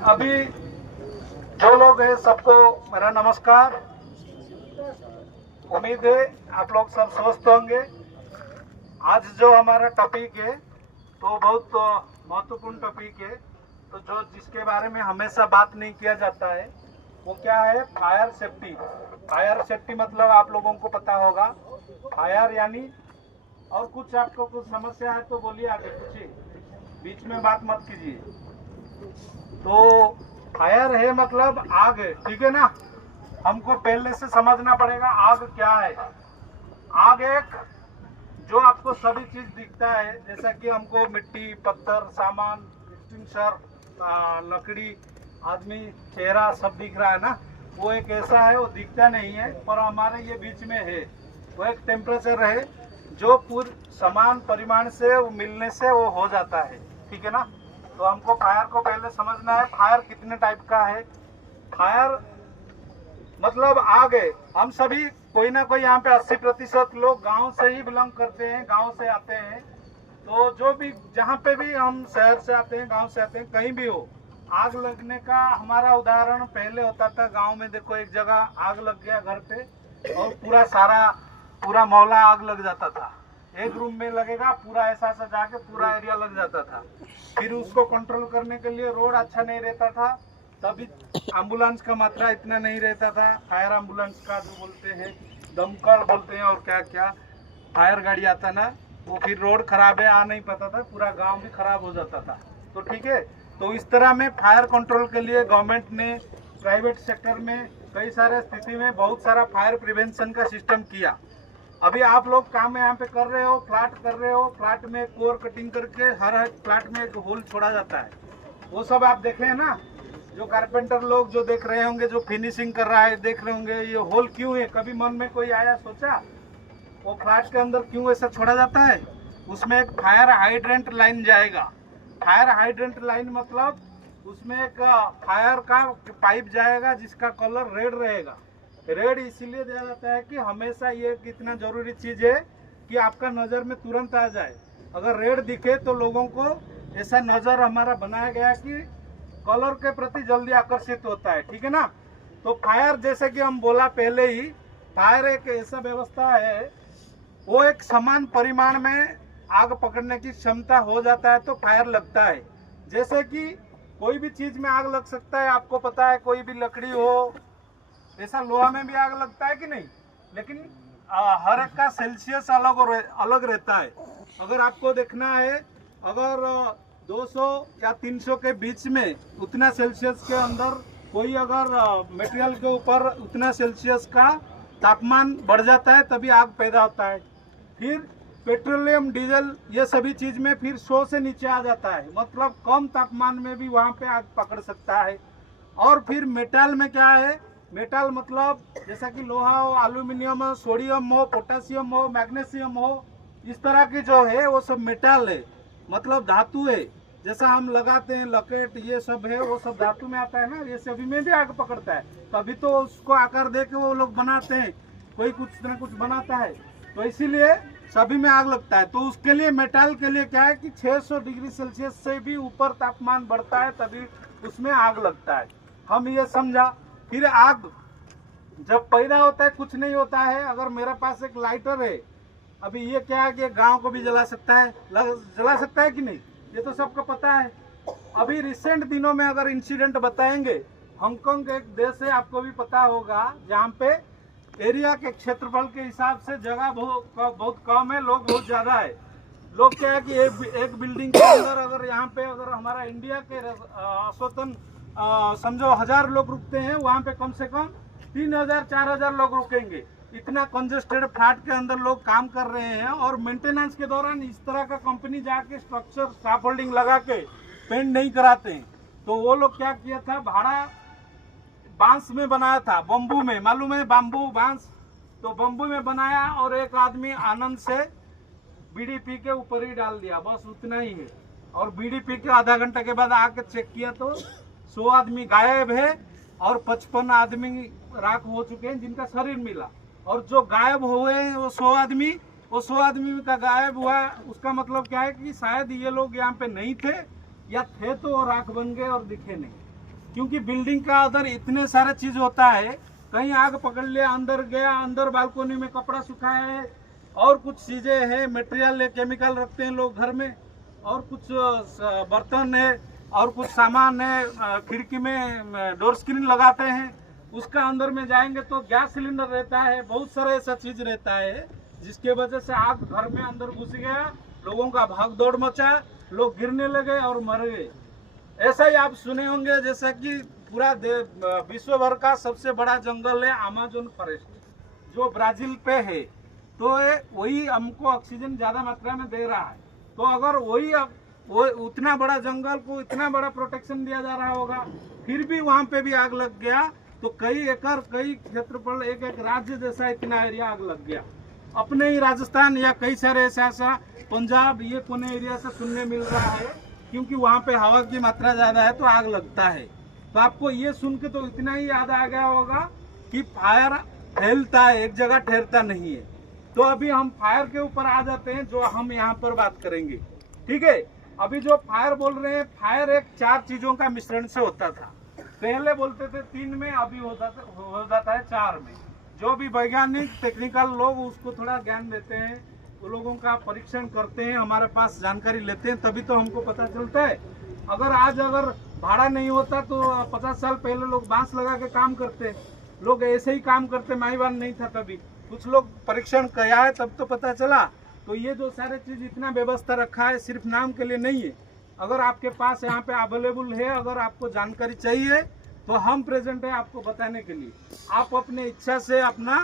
अभी जो लोग हैं सबको मेरा नमस्कार। उम्मीद है आप लोग सब स्वस्थ होंगे। आज जो हमारा टॉपिक है तो बहुत महत्वपूर्ण टॉपिक है, तो जो जिसके बारे में हमेशा बात नहीं किया जाता है वो क्या है, फायर सेफ्टी। फायर सेफ्टी मतलब आप लोगों को पता होगा, फायर यानी, और कुछ आपको कुछ समस्या है तो बोलिए, आगे पूछिए, बीच में बात मत कीजिए। तो फायर है मतलब आग है, ठीक है ना। हमको पहले से समझना पड़ेगा आग क्या है। आग एक जो आपको सभी चीज दिखता है, जैसा कि हमको मिट्टी, पत्थर, सामान, एक्सटिंग्विशर, लकड़ी, आदमी, चेहरा सब दिख रहा है ना, वो एक ऐसा है, वो दिखता नहीं है पर हमारे ये बीच में है। वो एक टेम्परेचर है जो पूरे समान परिमाण से वो मिलने से वो हो जाता है, ठीक है ना। तो हमको फायर को पहले समझना है, फायर कितने टाइप का है। फायर मतलब आग है। हम सभी कोई ना कोई यहाँ पे 80% लोग गांव से ही बिलोंग करते हैं, गांव से आते हैं। तो जो भी जहाँ पे भी हम शहर से आते हैं, गांव से आते हैं, कहीं भी हो, आग लगने का हमारा उदाहरण पहले होता था। गांव में देखो एक जगह आग लग गया घर पे और पूरा मोहल्ला आग लग जाता था। एक रूम में लगेगा, पूरा ऐसा सजा के पूरा एरिया लग जाता था। फिर उसको कंट्रोल करने के लिए रोड अच्छा नहीं रहता था, तभी एम्बुलेंस का मात्रा इतना नहीं रहता था। फायर एम्बुलेंस का जो बोलते हैं, दमकल बोलते हैं, और क्या क्या फायर गाड़ी आता ना, वो फिर रोड खराब है, आ नहीं पाता था, पूरा गांव भी खराब हो जाता था। तो ठीक है, तो इस तरह में फायर कंट्रोल के लिए गवर्नमेंट ने प्राइवेट सेक्टर में कई सारे स्थिति में बहुत सारा फायर प्रिवेंशन का सिस्टम किया। अभी आप लोग काम यहाँ पे कर रहे हो, फ्लैट कर रहे हो, फ्लैट में कोर कटिंग करके हर फ्लैट में एक होल छोड़ा जाता है। वो सब आप देखे हैं ना, जो कारपेंटर लोग जो देख रहे होंगे, जो फिनिशिंग कर रहा है, देख रहे होंगे ये होल क्यों है। कभी मन में कोई आया सोचा वो फ्लैट के अंदर क्यों ऐसा छोड़ा जाता है? उसमें एक फायर हाइड्रेंट लाइन जाएगा। फायर हाइड्रेंट लाइन मतलब उसमें एक फायर का पाइप जाएगा जिसका कलर रेड रहेगा। रेड इसीलिए दिया जाता है कि हमेशा ये कितना जरूरी चीज है कि आपका नजर में तुरंत आ जाए। अगर रेड दिखे तो लोगों को ऐसा नजर हमारा बनाया गया कि कलर के प्रति जल्दी आकर्षित होता है, ठीक है ना। तो फायर जैसे कि हम बोला पहले ही, फायर एक ऐसा व्यवस्था है, वो एक समान परिमाण में आग पकड़ने की क्षमता हो जाता है तो फायर लगता है। जैसे कि कोई भी चीज में आग लग सकता है, आपको पता है, कोई भी लकड़ी हो, ऐसा लोहा में भी आग लगता है कि नहीं, लेकिन हर एक का सेल्सियस अलग रहता है। अगर आपको देखना है, अगर 200 या 300 के बीच में उतना सेल्सियस के अंदर कोई अगर मटेरियल के ऊपर उतना सेल्सियस का तापमान बढ़ जाता है तभी आग पैदा होता है। फिर पेट्रोलियम, डीजल, ये सभी चीज में फिर 100 से नीचे आ जाता है, मतलब कम तापमान में भी वहां पे आग पकड़ सकता है। और फिर मेटल में क्या है, मेटल मतलब जैसा कि लोहा हो, एल्यूमिनियम हो, सोडियम हो, पोटेशियम हो, मैग्नीशियम हो, इस तरह की जो है वो सब मेटल है, मतलब धातु है। जैसा हम लगाते हैं लकेट, ये सब है, वो सब धातु में आता है ना, ये सभी में भी आग पकड़ता है। तभी तो उसको आकार दे के वो लोग बनाते हैं, कोई कुछ ना कुछ बनाता है, तो इसीलिए सभी में आग लगता है। तो उसके लिए मेटल के लिए क्या है कि 600 डिग्री सेल्सियस से भी ऊपर तापमान बढ़ता है तभी उसमें आग लगता है। हम ये समझा। फिर आग जब पैदा होता है कुछ नहीं होता है। अगर मेरे पास एक लाइटर है, अभी ये क्या है कि गांव को भी जला सकता है, जला सकता है कि नहीं, ये तो सबको पता है। अभी रिसेंट दिनों में अगर इंसिडेंट बताएंगे, हांगकांग एक देश है, आपको भी पता होगा, जहाँ पे एरिया के क्षेत्रफल के हिसाब से जगह बहुत कम है, लोग बहुत ज्यादा है। लोग क्या है कि एक बिल्डिंग के अंदर अगर यहाँ पे अगर हमारा इंडिया के स्वतंत्र समझो 1000 लोग रुकते हैं, वहाँ पे कम से कम 3000-4000 लोग रुकेंगे। इतना कंजेस्टेड फ्लैट के अंदर लोग काम कर रहे हैं, और मेंटेनेंस के दौरान इस तरह का कंपनी जाके स्ट्रक्चर स्कैफोल्डिंग लगा के पेंट नहीं कराते हैं। तो वो लोग क्या किया था, भाड़ा बांस में बनाया था, बम्बू में, मालूम है बम्बू बांस, तो बम्बू में बनाया और एक आदमी आनंद से बीड़ी पी के ऊपर ही डाल दिया, बस उतना ही है। और बीड़ी पी के आधा घंटा के बाद आके चेक किया तो 100 आदमी गायब है और 55 आदमी राख हो चुके हैं जिनका शरीर मिला। और जो गायब हुए वो 100 आदमी, वो 100 आदमी का गायब हुआ, उसका मतलब क्या है कि शायद ये लोग यहाँ पे नहीं थे, या थे तो राख बन गए और दिखे नहीं। क्योंकि बिल्डिंग का अंदर इतने सारे चीज होता है, कहीं आग पकड़ लिया, अंदर गया, अंदर बालकोनी में कपड़ा सुखाया है, और कुछ चीजें हैं, मटेरियल है, केमिकल रखते हैं लोग घर में, और कुछ बर्तन है, और कुछ सामान है, खिड़की में डोर स्क्रीन लगाते हैं, उसका अंदर में जाएंगे तो गैस सिलेंडर रहता है, बहुत सारा ऐसा चीज रहता है जिसके वजह से आग घर में अंदर घुस गया, लोगों का भाग दौड़ मचा, लोग गिरने लगे और मर गए। ऐसा ही आप सुने होंगे जैसा कि पूरा विश्व भर का सबसे बड़ा जंगल है अमेज़न फॉरेस्ट, जो ब्राजील पे है, तो वही हमको ऑक्सीजन ज्यादा मात्रा में दे रहा है। तो अगर वो उतना बड़ा जंगल को इतना बड़ा प्रोटेक्शन दिया जा रहा होगा, फिर भी वहां पे भी आग लग गया, तो कई एकड़, कई क्षेत्रफल, एक एक राज्य जैसा इतना एरिया आग लग गया। अपने ही राजस्थान या कई सारे ऐसा पंजाब, ये कोने एरिया से सुनने मिल रहा है, क्योंकि वहाँ पे हवा की मात्रा ज्यादा है तो आग लगता है। तो आपको ये सुन के तो इतना ही याद आ गया होगा कि फायर फैलता है, एक जगह ठहरता नहीं है। तो अभी हम फायर के ऊपर आ जाते हैं, जो हम यहाँ पर बात करेंगे। ठीक है, अभी जो फायर बोल रहे हैं, फायर एक 4 चीजों का मिश्रण से होता था। पहले बोलते थे 3 में, अभी हो जाता है 4 में। जो भी वैज्ञानिक टेक्निकल लोग उसको थोड़ा ज्ञान देते हैं, वो लोगों का परीक्षण करते हैं, हमारे पास जानकारी लेते हैं, तभी तो हमको पता चलता है। अगर भाड़ा नहीं होता तो 50 साल पहले लोग बांस लगा के काम करते, लोग ऐसे ही काम करते, माईवान नहीं था तभी। कुछ लोग परीक्षण किया है तब तो पता चला। तो ये जो सारे चीज इतना व्यवस्था रखा है, सिर्फ नाम के लिए नहीं है। अगर आपके पास यहाँ पे अवेलेबल है, अगर आपको जानकारी चाहिए तो हम प्रेजेंट है आपको बताने के लिए। आप अपने इच्छा से, अपना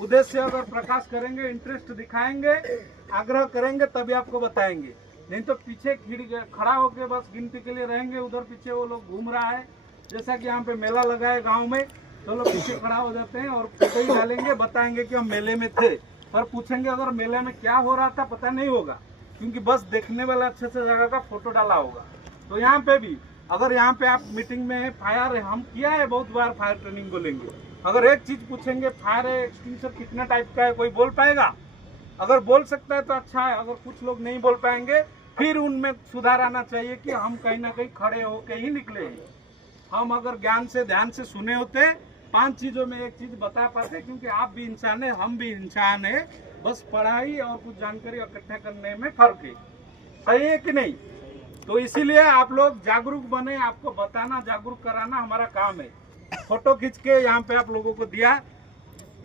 उद्देश्य अगर प्रकाश करेंगे, इंटरेस्ट दिखाएंगे, आग्रह करेंगे, तभी आपको बताएंगे। नहीं तो पीछे खड़ा होकर बस गिनती के लिए रहेंगे, उधर पीछे वो लोग घूम रहा है। जैसा कि यहाँ पे मेला लगा है गाँव में, तो लोग पीछे खड़ा हो जाते हैं और फोटो ही डालेंगे, बताएंगे कि हम मेले में थे, पर पूछेंगे अगर मेले में क्या हो रहा था पता नहीं होगा, क्योंकि बस देखने वाला अच्छे से जगह का फोटो डाला होगा। तो यहाँ पे भी अगर यहाँ पे आप मीटिंग में है, फायर है, हम किया है बहुत बार फायर ट्रेनिंग बोलेंगे, अगर एक चीज पूछेंगे फायर एक्सटिंग्विशर कितना टाइप का है, कोई बोल पाएगा? अगर बोल सकता है तो अच्छा है, अगर कुछ लोग नहीं बोल पाएंगे फिर उनमें सुधार आना चाहिए कि हम कहीं ना कहीं खड़े होके ही निकले हैं। हम अगर ज्ञान से ध्यान से सुने होते, 5 चीजों में एक चीज बता पाते, क्योंकि आप भी इंसान है, हम भी इंसान है, बस पढ़ाई और कुछ जानकारी इकट्ठा करने में फर्क है। सही है कि नहीं? तो इसीलिए आप लोग जागरूक बने, आपको बताना, जागरूक कराना हमारा काम है। फोटो खींच के यहाँ पे आप लोगों को दिया,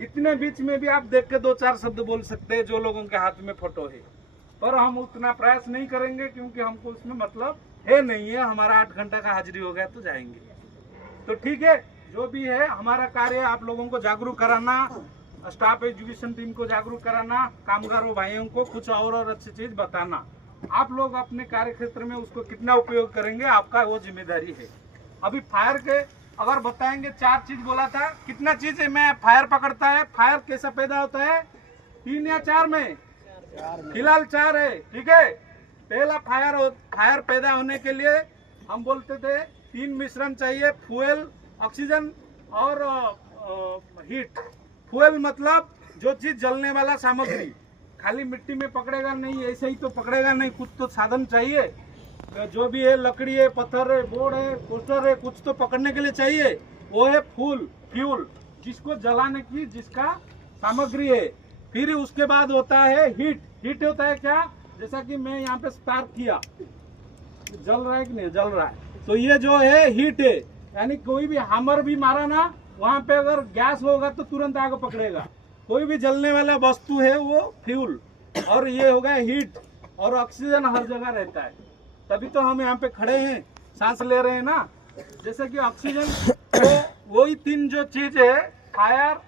इतने बीच में भी आप देख के 2-4 शब्द बोल सकते हैं जो लोगों के हाथ में फोटो है, पर हम उतना प्रयास नहीं करेंगे क्योंकि हमको उसमें मतलब है नहीं है। हमारा 8 घंटा का हाजिरी हो गया तो जाएंगे। तो ठीक है, जो भी है हमारा कार्य आप लोगों को जागरूक कराना, स्टाफ एजुकेशन टीम को जागरूक कराना, कामगारों भाइयों को कुछ और अच्छी चीज बताना। आप लोग अपने कार्य क्षेत्र में उसको कितना उपयोग करेंगे, आपका वो जिम्मेदारी है। अभी फायर के अगर बताएंगे, 4 चीज बोला था, कितना चीज में फायर पकड़ता है, फायर कैसा पैदा होता है, 3 या 4 में, फिलहाल 4 है। ठीक है, पहला फायर पैदा होने के लिए हम बोलते थे 3 मिश्रण चाहिए, फ्यूल, ऑक्सीजन और हीट। फ्यूल मतलब जो चीज जलने वाला सामग्री, खाली मिट्टी में पकड़ेगा नहीं, ऐसे ही तो पकड़ेगा नहीं, कुछ तो साधन चाहिए। जो भी है, लकड़ी है, पत्थर है, बोर्ड है, पोस्टर है, कुछ तो पकड़ने के लिए चाहिए, वो है फ्यूल, जिसको जलाने की जिसका सामग्री है। फिर उसके बाद होता है हीट होता है क्या, जैसा कि मैं यहाँ पे स्टार्ट किया, जल रहा है कि नहीं जल रहा है, तो ये जो है हीट है, यानी कोई भी हैमर भी मारा ना, वहाँ पे अगर गैस होगा तो तुरंत आग पकड़ेगा। कोई भी जलने वाला वस्तु है वो फ्यूल, और ये हो गया हीट। और ऑक्सीजन हर जगह रहता है, तभी तो हम यहाँ पे खड़े हैं, सांस ले रहे हैं ना। जैसे कि ऑक्सीजन, तो वही 3 जो चीज है फायर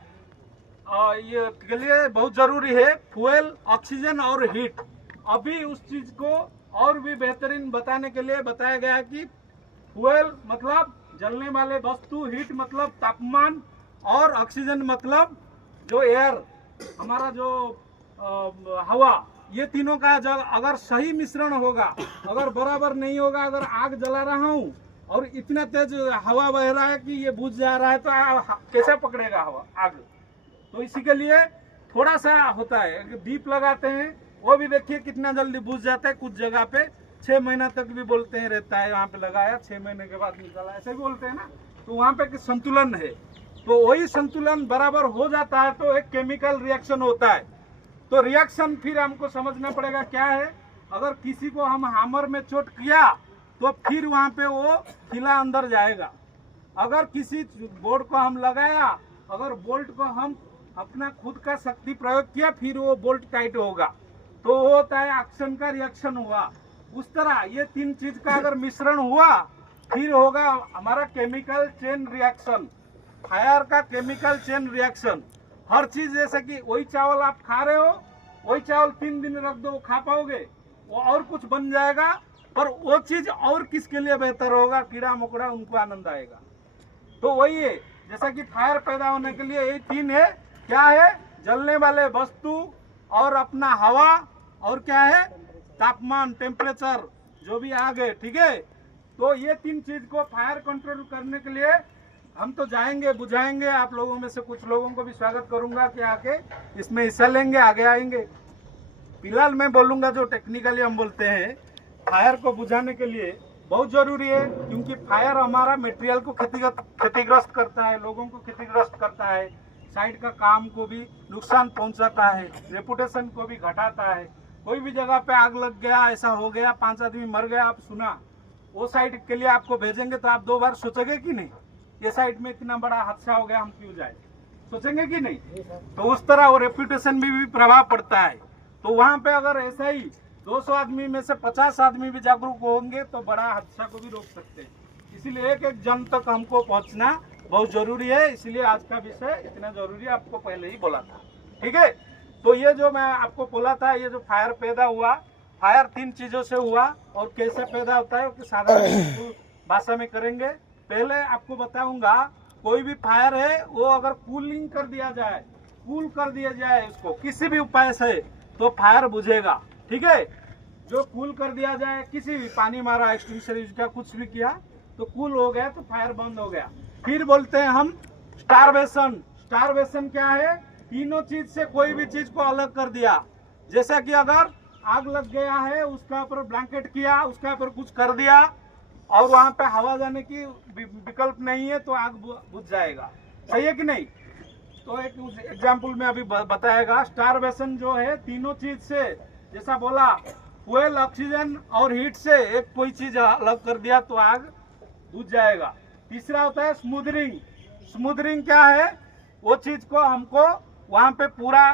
ये के लिए बहुत जरूरी है, फ्यूल, ऑक्सीजन और हीट। अभी उस चीज को और भी बेहतरीन बताने के लिए बताया गया कि फ्यूल मतलब जलने वाले वस्तु, हीट मतलब तापमान, और ऑक्सीजन मतलब जो एयर, हमारा जो हवा, ये तीनों का जब अगर सही मिश्रण होगा, अगर बराबर नहीं होगा, अगर आग जला रहा हूँ और इतना तेज हवा बह रहा है कि ये बुझ जा रहा है, तो कैसे पकड़ेगा हवा आग? तो इसी के लिए थोड़ा सा होता है, दीप लगाते हैं, वो भी देखिए कितना जल्दी बुझ जाता है कुछ जगह पे, 6 महीना तक भी बोलते हैं रहता है, वहाँ पे लगाया 6 महीने के बाद निकाला, ऐसे भी बोलते हैं ना। तो वहाँ पे संतुलन है, तो वही संतुलन बराबर हो जाता है तो एक केमिकल रिएक्शन होता है। तो रिएक्शन फिर हमको समझना पड़ेगा क्या है। अगर किसी को हम हैमर में चोट किया तो फिर वहाँ पे वो खिला अंदर जाएगा। अगर किसी बोर्ड को हम लगाया, अगर बोल्ट को हम अपना खुद का शक्ति प्रयोग किया, फिर वो बोल्ट टाइट होगा। तो वो होता है एक्शन का रिएक्शन हुआ। उस तरह ये 3 चीज का अगर मिश्रण हुआ फिर होगा हमारा केमिकल चेन रिएक्शन, फायर का केमिकल चेन रिएक्शन। हर चीज जैसे कि वही चावल आप खा रहे हो, वही चावल 3 दिन रख दो खा पाओगे, वो और कुछ बन जाएगा, पर वो चीज और किसके लिए बेहतर होगा, कीड़ा मकोड़ा उनको आनंद आएगा। तो वही है, जैसा कि फायर पैदा होने के लिए यही 3 है। क्या है, जलने वाले वस्तु और अपना हवा और क्या है तापमान, टेम्परेचर, जो भी आग है, ठीक है। तो ये 3 चीज को फायर कंट्रोल करने के लिए हम तो जाएंगे, बुझाएंगे। आप लोगों में से कुछ लोगों को भी स्वागत करूंगा कि आके इसमें हिस्सा लेंगे, आगे आएंगे। फिलहाल मैं बोलूंगा जो टेक्निकली हम बोलते हैं फायर को बुझाने के लिए बहुत जरूरी है, क्योंकि फायर हमारा मटेरियल को क्षतिग्रस्त करता है, लोगों को क्षतिग्रस्त करता है, साइड का काम को भी नुकसान पहुंचाता है, रेपुटेशन को भी घटाता है। कोई भी जगह पे आग लग गया, ऐसा हो गया, 5 आदमी मर गया, आप सुना, वो साइड के लिए आपको भेजेंगे तो आप 2 बार सोचोगे कि नहीं, ये साइड में इतना बड़ा हादसा हो गया, हम क्यों जाए, सोचेंगे कि नहीं। तो उस तरह वो रेपुटेशन भी प्रभाव पड़ता है। तो वहाँ पे अगर ऐसा ही 200 आदमी में से 50 आदमी भी जागरूक होंगे तो बड़ा हादसा को भी रोक सकते हैं। इसीलिए एक जन तक हमको पहुँचना बहुत जरूरी है। इसलिए आज का विषय इतना जरूरी है, आपको पहले ही बोला था, ठीक है। तो ये जो मैं आपको बोला था, ये जो फायर पैदा हुआ, फायर 3 चीजों से हुआ, और कैसे पैदा होता है कि साधारण भाषा में करेंगे। पहले आपको बताऊंगा, कोई भी फायर है वो अगर कूलिंग कर दिया जाए, कूल कर दिया जाए उसको किसी भी उपाय से, तो फायर बुझेगा, ठीक है। जो कूल कर दिया जाए, किसी भी पानी मारा, एक्सटिंग्विशर यूज किया, कुछ भी किया तो कूल हो गया, तो फायर बंद हो गया। फिर बोलते हैं हम स्टारवेशन। स्टारवेशन क्या है, तीनों चीज से कोई भी चीज को अलग कर दिया। जैसा कि अगर आग लग गया है, उसका ऊपर ब्लैंकेट किया, उसका ऊपर कुछ कर दिया, और वहां पे हवा जाने की विकल्प नहीं है, तो आग बुझ जाएगा, सही है कि नहीं। तो एक एग्जाम्पल में अभी बताएगा। स्टारवेशन जो है तीनों चीज से, जैसा बोला फ्यूल, ऑक्सीजन और हीट से एक कोई चीज अलग कर दिया तो आग बुझ जाएगा। तीसरा होता है स्मूदरिंग। स्मूदरिंग क्या है, वो चीज को हमको वहां पे पूरा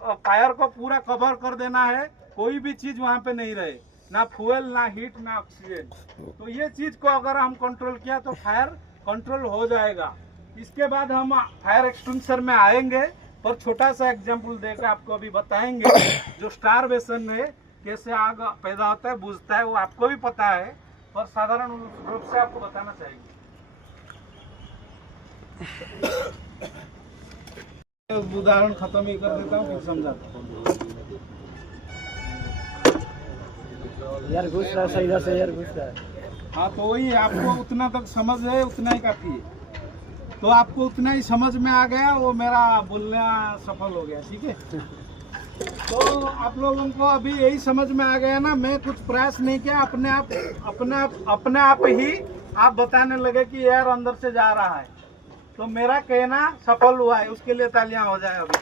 फायर को पूरा कवर कर देना है, कोई भी चीज वहां पे नहीं रहे, ना फ्यूल, ना हीट, ना ऑक्सीजन। तो ये चीज को अगर हम कंट्रोल किया तो फायर कंट्रोल हो जाएगा। इसके बाद हम फायर एक्सटिंग्विशर में आएंगे, पर छोटा सा एग्जांपल देकर आपको अभी बताएंगे जो स्टारवेशन है, कैसे आग पैदा होता है, बुझता है, वो आपको भी पता है, पर साधारण रूप से आपको बताना चाहिए। उदाहरण खत्म ही कर देता हूँ, फिर समझाता हूँ। यार घुस रहा है, इधर से यार घुस रहा है। हाँ, तो वही आपको उतना तक समझ है, उतना ही काफी है। तो आपको उतना ही समझ में आ गया, वो मेरा बोलना सफल हो गया, ठीक है। तो आप लोगों को अभी यही समझ में आ गया ना, मैं कुछ प्रयास नहीं किया, अपने आप ही आप बताने लगे कि यार अंदर से जा रहा है, तो मेरा कहना सफल हुआ है, उसके लिए तालियां हो जाए अभी।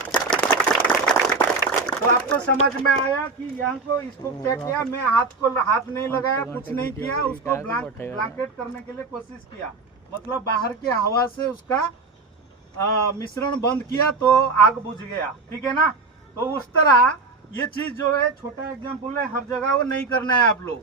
तो आपको समझ में आया कि यहाँ को इसको क्या किया, मैं हाथ नहीं लगाया, कुछ नहीं किया, उसको ब्लैंकेट करने के लिए कोशिश किया, मतलब बाहर की हवा से उसका मिश्रण बंद किया तो आग बुझ गया, ठीक है ना। तो उस तरह ये चीज जो है, छोटा एग्जाम्पल है, हर जगह वो नहीं करना है आप लोग,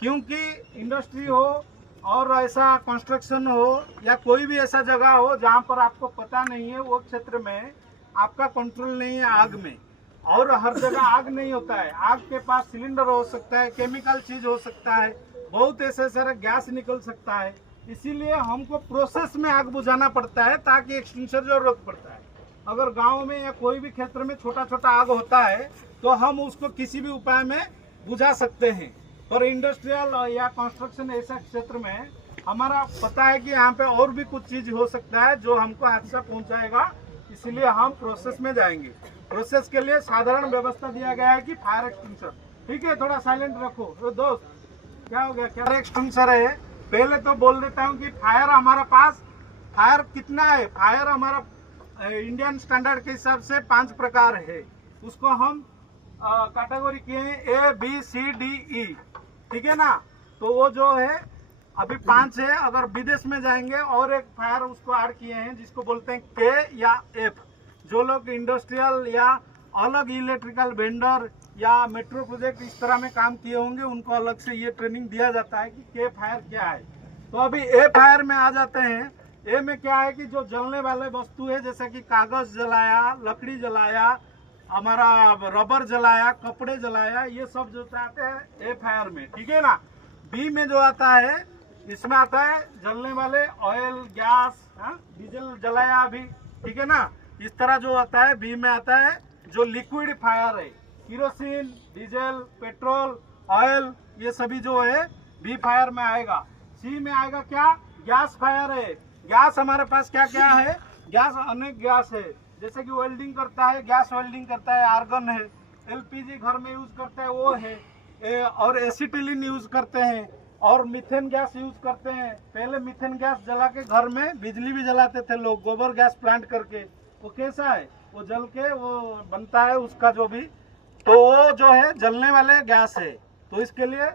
क्योंकि इंडस्ट्री हो और ऐसा कंस्ट्रक्शन हो या कोई भी ऐसा जगह हो जहाँ पर आपको पता नहीं है, वो क्षेत्र में आपका कंट्रोल नहीं है आग में, और हर जगह आग नहीं होता है। आग के पास सिलेंडर हो सकता है, केमिकल चीज हो सकता है, बहुत ऐसे सारे गैस निकल सकता है, इसीलिए हमको प्रोसेस में आग बुझाना पड़ता है, ताकि एक्सटिंग्विशर जरूरत पड़ता है। अगर गांव में या कोई भी क्षेत्र में छोटा छोटा आग होता है तो हम उसको किसी भी उपाय में बुझा सकते हैं, पर इंडस्ट्रियल या कंस्ट्रक्शन ऐसा क्षेत्र में हमारा पता है कि यहाँ पे और भी कुछ चीज हो सकता है जो हमको हादसा पहुंचाएगा, इसलिए हम प्रोसेस में जाएंगे। प्रोसेस के लिए साधारण व्यवस्था दिया गया है कि फायर एक्सटिंग्विशर, ठीक है, थोड़ा साइलेंट रखो। तो दोस्त क्या हो गया, क्या एक्सटेंसर है। पहले तो बोल देता हूँ कि फायर हमारा पास फायर कितना है। फायर हमारा इंडियन स्टैंडर्ड के हिसाब से 5 प्रकार है। उसको हम कैटेगरी किए हैं ABCDE, ठीक है ना। तो वो जो है अभी 5 है। अगर विदेश में जाएंगे और एक फायर उसको ऐड किए हैं जिसको बोलते हैं K या F। जो लोग इंडस्ट्रियल या अलग इलेक्ट्रिकल वेंडर या मेट्रो प्रोजेक्ट इस तरह में काम किए होंगे, उनको अलग से ये ट्रेनिंग दिया जाता है कि के फायर क्या है। तो अभी ए फायर में आ जाते हैं। ए में क्या है कि जो जलने वाले वस्तु है, जैसे कि कागज जलाया, लकड़ी जलाया, हमारा रबर जलाया, कपड़े जलाया, ये सब जो आते हैं ए फायर में, ठीक है ना। बी में जो आता है, इसमें आता है जलने वाले ऑयल, गैस, डीजल जलाया अभी, ठीक है ना। इस तरह जो आता है बी में आता है जो लिक्विड फायर है, केरोसिन, डीजल, पेट्रोल, ऑयल, ये सभी जो है बी फायर में आएगा। सी में आएगा क्या, गैस फायर है। गैस हमारे पास क्या क्या है, गैस अनेक गैस है। जैसे कि वेल्डिंग करता है, गैस वेल्डिंग करता है, आर्गन है। एलपीजी घर में यूज करता है, वो है। और एसिटिलीन यूज करते हैं और मीथेन गैस यूज करते हैं। पहले मीथेन गैस जला के घर में बिजली भी जलाते थे लोग, गोबर गैस प्लांट करके। वो कैसा है, वो जल के वो बनता है उसका जो भी, तो वो जो है जलने वाले गैस है। तो इसके लिए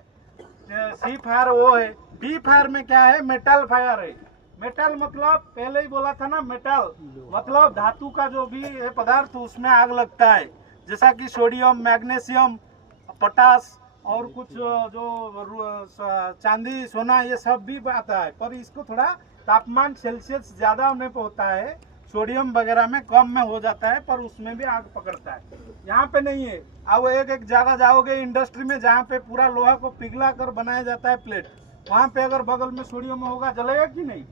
सी फायर वो है। डी फायर में क्या है, मेटल फायर है। मेटल मतलब पहले ही बोला था ना, मेटल मतलब धातु का जो भी है पदार्थ, उसमें आग लगता है। जैसा कि सोडियम, मैग्नीशियम, पोटास और कुछ जो चांदी, सोना, ये सब भी आता है। पर इसको थोड़ा तापमान सेल्सियस ज्यादा होने पर होता है। सोडियम वगैरह में कम में हो जाता है, पर उसमें भी आग पकड़ता है। यहाँ पे नहीं है। अब एक एक जगह जाओगे इंडस्ट्री में जहाँ पे पूरा लोहा को पिघला कर बनाया जाता है प्लेट, वहाँ पे अगर बगल में सोडियम होगा, जलेगा कि नहीं।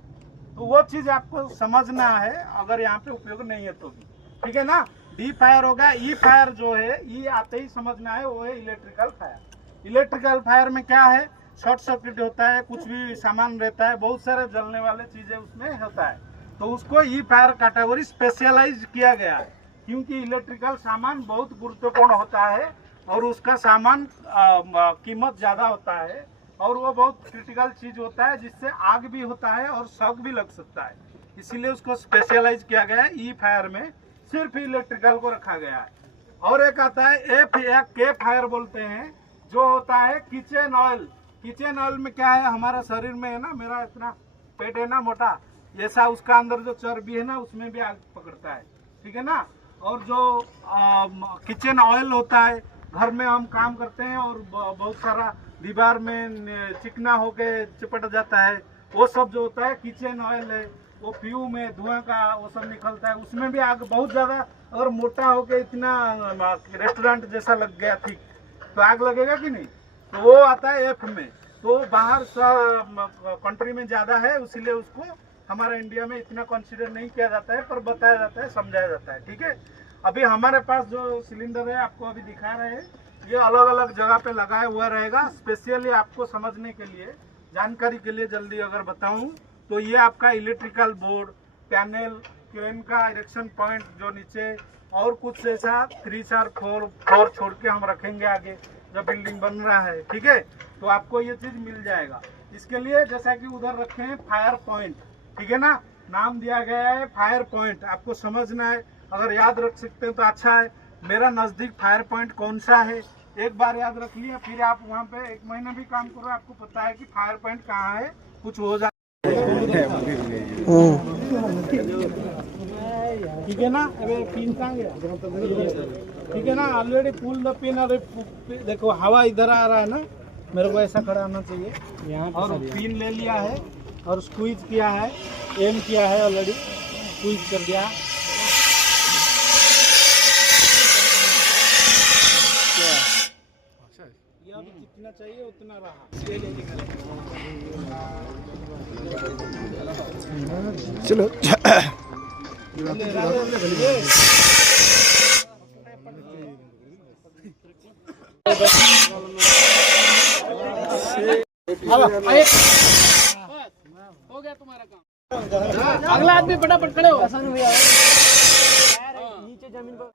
तो वो चीज आपको समझना है अगर यहाँ पे उपयोग नहीं है तो भी, ठीक है ना। डी फायर होगा। ई फायर जो है, ई आते ही समझना है, वो है इलेक्ट्रिकल फायर। इलेक्ट्रिकल फायर में क्या है, शॉर्ट सर्किट होता है, कुछ भी सामान रहता है, बहुत सारे जलने वाले चीजें उसमें होता है। तो उसको ई फायर कैटेगरी स्पेशलाइज किया गया है, क्योंकि इलेक्ट्रिकल सामान बहुत गुरुत्वपूर्ण होता है और उसका सामान कीमत ज्यादा होता है और वो बहुत क्रिटिकल चीज होता है, जिससे आग भी होता है और शॉक भी लग सकता है। इसीलिए उसको स्पेशलाइज किया गया है। ई फायर में सिर्फ इलेक्ट्रिकल को रखा गया है। और एक आता है एफ या के फायर बोलते हैं, जो होता है किचन ऑयल। किचन ऑयल में क्या है, हमारा शरीर में है ना, मेरा इतना पेट है ना मोटा, ऐसा उसका अंदर जो चर्बी है ना, उसमें भी आग पकड़ता है, ठीक है ना। और जो किचन ऑयल होता है, घर में हम काम करते हैं और बहुत सारा दीवार में चिकना होके चिपट जाता है, वो सब जो होता है किचन ऑयल है। वो फ्यूम में धुआं का वो सब निकलता है, उसमें भी आग बहुत ज्यादा, अगर मोटा होके इतना रेस्टोरेंट जैसा लग गया ठीक, तो आग लगेगा कि नहीं। तो वो आता है एफ में। तो बाहर कंट्री में ज्यादा है, इसीलिए उसको हमारे इंडिया में इतना कंसीडर नहीं किया जाता है, पर बताया जाता है, समझाया जाता है, ठीक है। अभी हमारे पास जो सिलेंडर है आपको अभी दिखा रहे हैं, ये अलग अलग जगह पे लगाया हुआ रहेगा, स्पेशली आपको समझने के लिए, जानकारी के लिए जल्दी अगर बताऊं तो ये आपका इलेक्ट्रिकल बोर्ड, पैनल, क्रेन का इरेक्शन पॉइंट जो नीचे, और कुछ ऐसा 3 4 फ्लोर छोड़ के हम रखेंगे आगे जब बिल्डिंग बन रहा है, ठीक है। तो आपको ये चीज मिल जाएगा। इसके लिए जैसा कि उधर रखे हैं फायर पॉइंट, ठीक है ना, नाम दिया गया है फायर पॉइंट, आपको समझना है। अगर याद रख सकते हैं तो अच्छा है। मेरा नजदीक फायर पॉइंट कौन सा है, एक बार याद रख लिया, फिर आप वहाँ पे 1 महीना भी काम करो, आपको पता है कि फायर पॉइंट कहाँ है, कुछ हो जाए, ठीक है ना। अरे पिन कहाँ गया, ठीक है ना। Already pull the pin. और देखो हवा इधर आ रहा है ना, मेरे को ऐसा खड़ा होना चाहिए यहाँ, और पिन ले लिया है और स्क्वीज किया है, एम किया है ऑलरेडी, स्क्वीज कर दिया। ये अभी कितना चाहिए उतना रहा, ये ले निकाले। चलो हो गया तुम्हारा काम। अगला आदमी फटाफट खड़े हो। नीचे जमीन पर